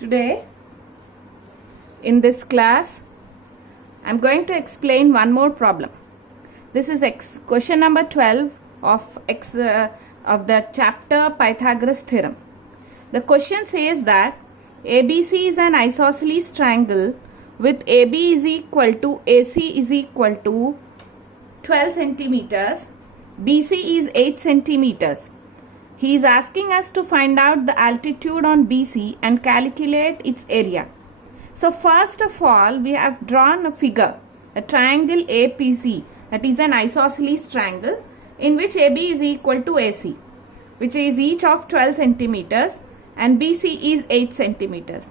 Today in this class I am going to explain one more problem. This is question number 12 of the chapter Pythagoras theorem. The question says that ABC is an isosceles triangle with AB is equal to AC is equal to 12 centimeters, BC is 8 centimeters. He is asking us to find out the altitude on BC and calculate its area. So first of all, we have drawn a figure, a triangle APC, that is an isosceles triangle in which AB is equal to AC, which is each of 12 centimeters and BC is 8 centimeters.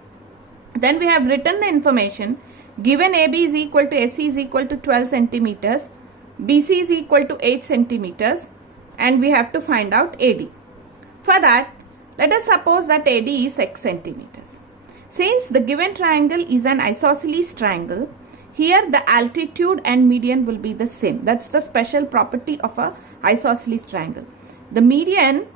Then we have written the information, given AB is equal to AC is equal to 12 centimeters, BC is equal to 8 centimeters, and we have to find out AD. For that, let us suppose that AD is x centimeters. Since the given triangle is an isosceles triangle, here the altitude and median will be the same. That's the special property of a isosceles triangle. The median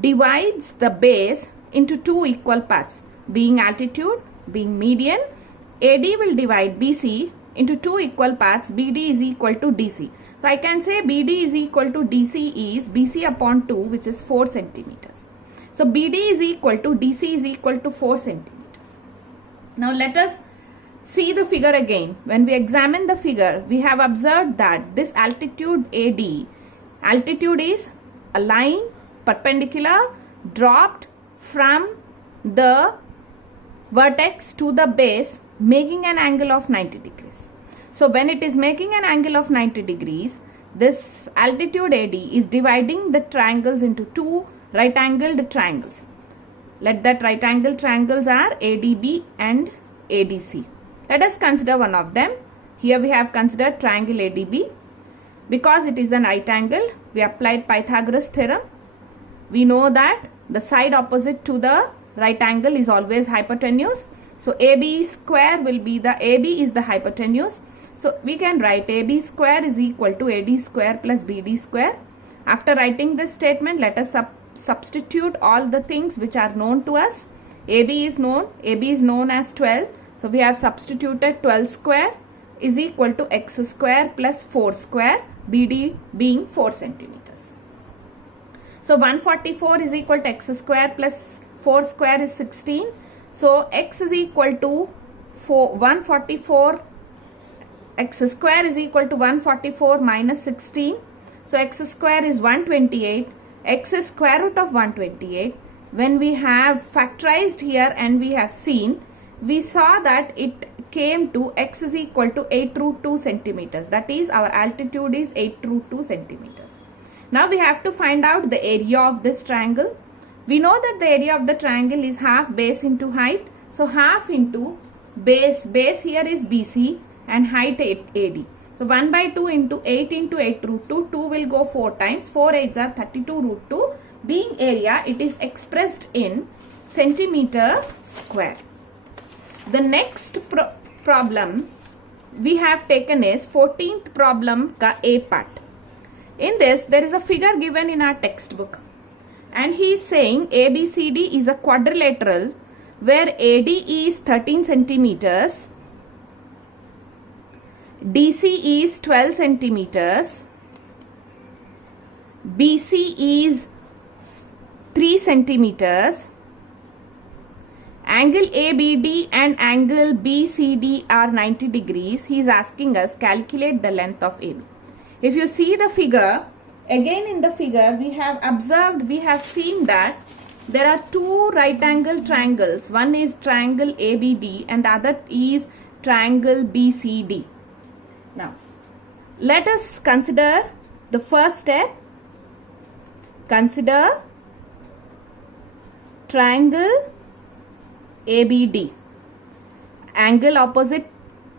divides the base into two equal parts, being altitude, being median. AD will divide BC into two equal parts, BD is equal to DC. So I can say BD is equal to DC is BC upon 2, which is 4 centimeters. So BD is equal to DC is equal to 4 centimeters. Now let us see the figure again. When we examine the figure, we have observed that this altitude AD, altitude is a line perpendicular dropped from the vertex to the base, making an angle of 90 degrees. So when it is making an angle of 90 degrees, this altitude AD is dividing the triangles into two right angled triangles. Let that right angled triangles are ADB and ADC. Let us consider one of them. Here we have considered triangle ADB. Because it is an right angle, we applied Pythagoras theorem. We know that the side opposite to the right angle is always hypotenuse. So AB square will be AB is the hypotenuse. So we can write AB square is equal to AD square plus BD square. After writing this statement, let us substitute all the things which are known to us. AB is known as 12. So we have substituted 12 square is equal to x square plus 4 square, BD being 4 centimeters. So 144 is equal to x square plus 4 square is 16. So x is equal to 144, x square is equal to 144 minus 16. So x square is 128, x is square root of 128. When we have factorized here and we have seen, we saw that it came to x is equal to 8 root 2 centimeters. That is, our altitude is 8 root 2 centimeters. Now we have to find out the area of this triangle. We know that the area of the triangle is half base into height. So half into base here is BC and height AD. So 1 by 2 into 8 root 2, 2 will go 4 times, 4 8s are 32 root 2. Being area, it is expressed in centimeter square. The next problem we have taken is 14th problem ka A part. In this, there is a figure given in our textbook. And he is saying ABCD is a quadrilateral where AD is 13 centimeters, DC is 12 centimeters, BC is 3 centimeters, angle ABD and angle BCD are 90 degrees. He is asking us calculate the length of AB. If you see the figure, again in the figure we have observed, we have seen that there are two right angle triangles. One is triangle ABD and the other is triangle BCD. Now, let us consider the first step. Consider triangle ABD. Angle opposite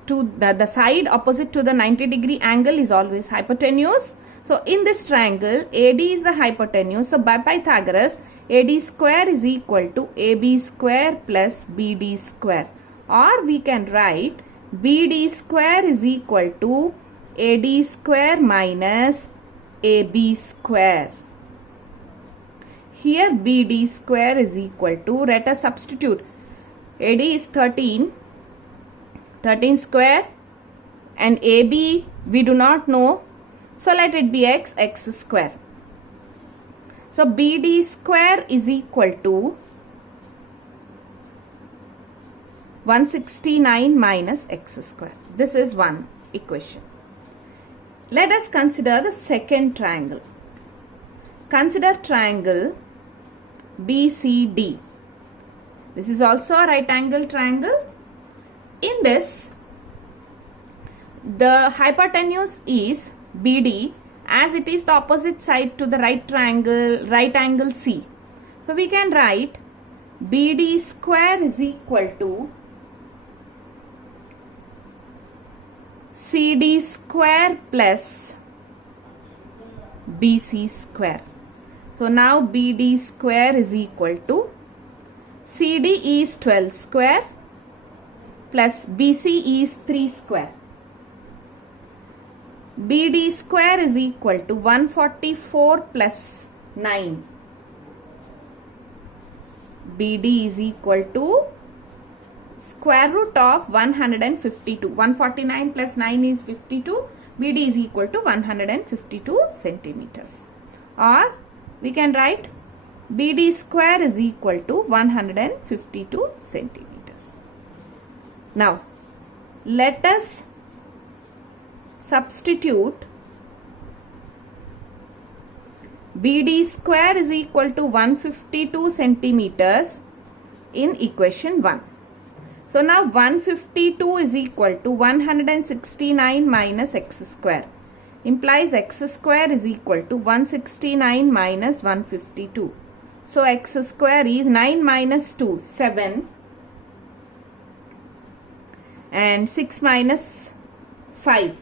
to the side opposite to the 90 degree angle is always hypotenuse. So in this triangle, AD is the hypotenuse. So by Pythagoras, AD square is equal to AB square plus BD square. Or we can write BD square is equal to AD square minus AB square. Here BD square is equal to, let us substitute. AD is 13 square, and AB we do not know, so let it be x square. So BD square is equal to 169 minus x square. This is one equation. Let us consider the second triangle. Consider triangle BCD. This is also a right angle triangle. In this, the hypotenuse is BD, as it is the opposite side to the right angle C. So we can write BD square is equal to CD square plus BC square. So now BD square is equal to CD is 12 square plus BC is 3 square. BD square is equal to 144 plus 9. BD is equal to square root of 152. 149 plus 9 is 52. BD is equal to 152 centimeters. Or we can write BD square is equal to 152 centimeters. Now, let us substitute BD square is equal to 152 centimeters in equation 1. So now 152 is equal to 169 minus x square, implies x square is equal to 169 minus 152. So x square is 9 minus 2, 7, and 6 minus 5.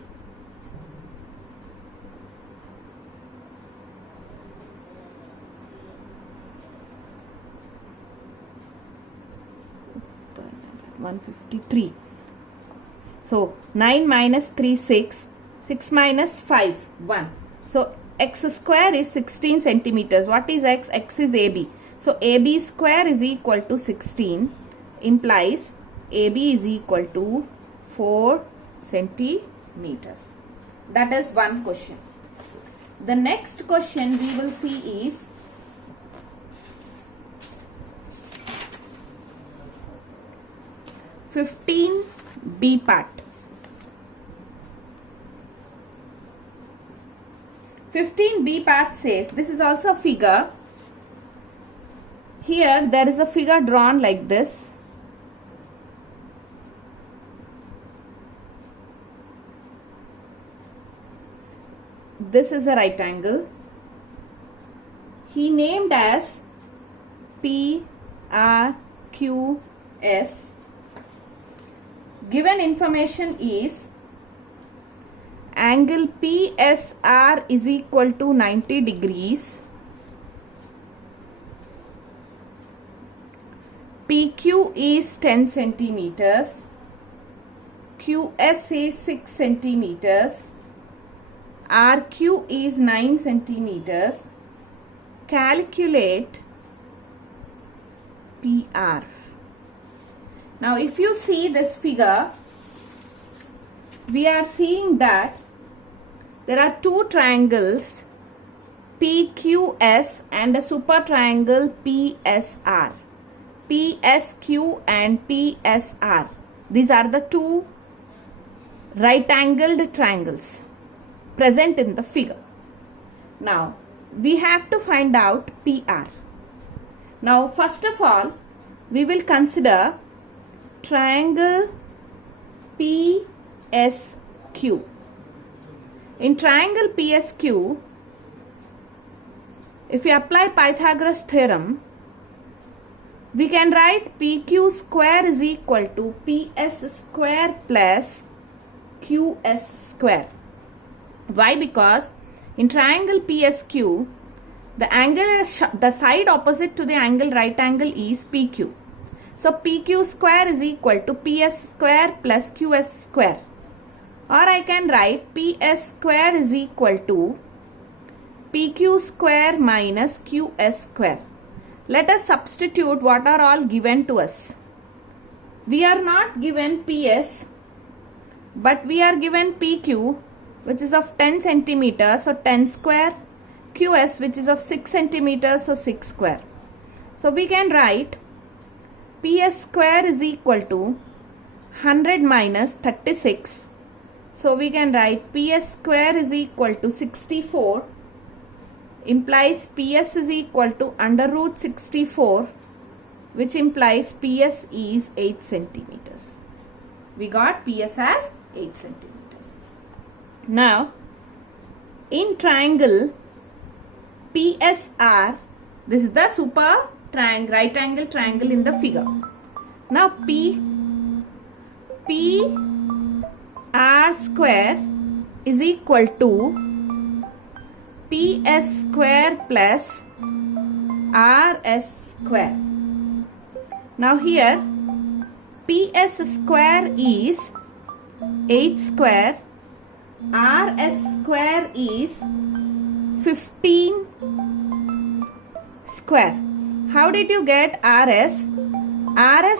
So 9 minus 3, 6. 6 minus 5, 1. So x square is 16 centimeters. What is x? X is AB. So AB square is equal to 16, implies AB is equal to 4 centimeters. That is one question. The next question we will see is B part. 15B part says, this is also a figure. Here there is a figure drawn like this. This is a right angle. He named as PRQS. Given information is angle PSR is equal to 90 degrees. PQ is 10 centimeters. QS is 6 centimeters. RQ is 9 centimeters. Calculate PR. Now if you see this figure, we are seeing that there are two triangles PQS and a super triangle PSR. PSQ and PSR. These are the two right angled triangles present in the figure. Now we have to find out PR. Now first of all, we will consider triangle PSQ. In triangle PSQ, if we apply Pythagoras theorem, we can write PQ square is equal to PS square plus QS square. Why? Because in triangle PSQ, the angle is the side opposite to the angle right angle is PQ. So PQ square is equal to PS square plus QS square. Or I can write PS square is equal to PQ square minus QS square. Let us substitute what are all given to us. we are not given PS, but we are given PQ, which is of 10 centimeters, so 10 square, QS, which is of 6 centimeters, so 6 square. So we can write PS square is equal to 100 minus 36. So we can write PS square is equal to 64, implies PS is equal to under root 64, which implies PS is 8 centimeters. We got PS as 8 centimeters. Now, in triangle PSR, this is the super triangle, right angle triangle in the figure. Now PR square is equal to PS square plus RS square. Now here PS square is 8 square, RS square is 15 square. How did you get RS? RS